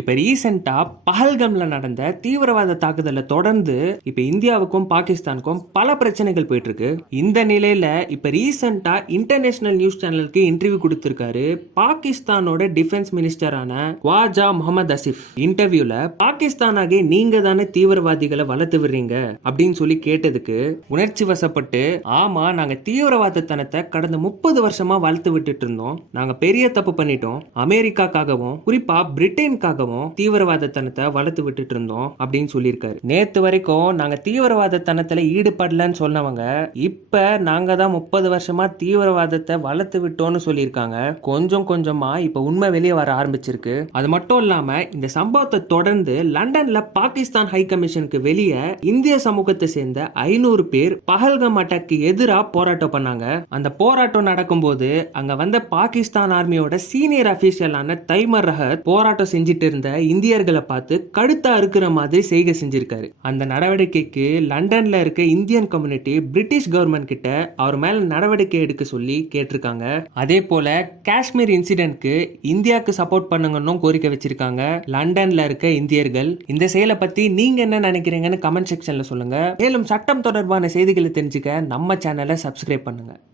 இப்ப ரீசெண்டா பஹல்கம்ல நடந்த தீவிரவாத தாக்குதலை தொடர்ந்து இப்ப இந்தியாவுக்கும் பாகிஸ்தானுக்கும் பல பிரச்சனைகள் போயிட்டு இருக்கு. இந்த நிலையில இப்ப ரீசெண்டா இன்டர்நேஷனல் நியூஸ் சேனலுக்கு இன்டர்வியூ கொடுத்திருக்காரு பாகிஸ்தானோட டிஃபென்ஸ் மினிஸ்டரான குவாஜா முகமது அசிஃப். இன்டர்வியூல பாகிஸ்தானாகவே நீங்க தானே தீவிரவாதிகளை வளர்த்து விடுறீங்க அப்படின்னு சொல்லி கேட்டதுக்கு உணர்ச்சி வசப்பட்டு, ஆமா நாங்க தீவிரவாதத்தனத்தை கடந்த 30 வருஷமா வளர்த்து விட்டுட்டு இருந்தோம், நாங்க பெரிய தப்பு பண்ணிட்டோம், அமெரிக்காக்காகவும் குறிப்பா பிரிட்டனுக்காகவும் தீவிரவாதத்தனத்தை வளர்த்து விட்டுட்டு இருந்தோம் அப்படின்னு சொல்லியிருக்காரு. நேத்து வரைக்கும் நாங்க தீவிரவாதத்தனத்துல ஈடுபடலன்னு சொன்னவங்க இப்ப நாங்க தான் 30 வருஷமா தீவிரவாதத்தை வளர்த்து விட்டோம்னு சொல்லியிருக்காங்க. கொஞ்சம் கொஞ்சமா இப்ப உண்மை வெளியே வர ஆரம்பிச்சிருக்கு. அது மட்டும் இல்லாம இந்த சம்பவத்தை தொடர்ந்து லண்டன்ல பாகிஸ்தான் ஹை கமிஷனுக்கு வெளியே இந்திய சமூகத்தை சேர்ந்த 500 பேர் பஹல்கம் அட்டாக்கு எதிராக போராட்டம் பண்ணாங்க. அந்த போராட்டம் நடக்கும்போது அங்க வந்த பாகிஸ்தான் ஆர்மியோட சீனியர் அபிஷியலான தைமர் ரஹத் போராட்டம் செஞ்சிட்டு இருந்த இந்தியர்களை பார்த்து கடுத்தா இருக்கிற மாதிரி செய்கை செஞ்சிருக்காரு. அந்த நடவடிக்கைக்கு லண்டன்ல இருக்க இந்தியன் கம்யூனிட்டி பிரிட்டிஷ் கவர்மெண்ட் கிட்ட அவர் மேல நடவடிக்கை எடுக்க சொல்லி கேட்டிருக்காங்க. அதே போல காஷ்மீர் இன்சிடென்ட்க்கு இந்தியாவுக்கு சப்போர்ட் பண்ணுங்கன்னு கோரிக்கை வச்சிருக்காங்க லண்டன்ல இருக்க இந்தியர்கள். இந்த செயலை பத்தி நீங்க என்ன நினைக்கிறீங்கன்னு கமெண்ட் செக்ஷன்ல சொல்லுங்க. மேலும் சட்டம் தொடர்பான செய்திகளை தெரிஞ்சுக்க நம்ம சேனலை சப்ஸ்கிரைப் பண்ணுங்க.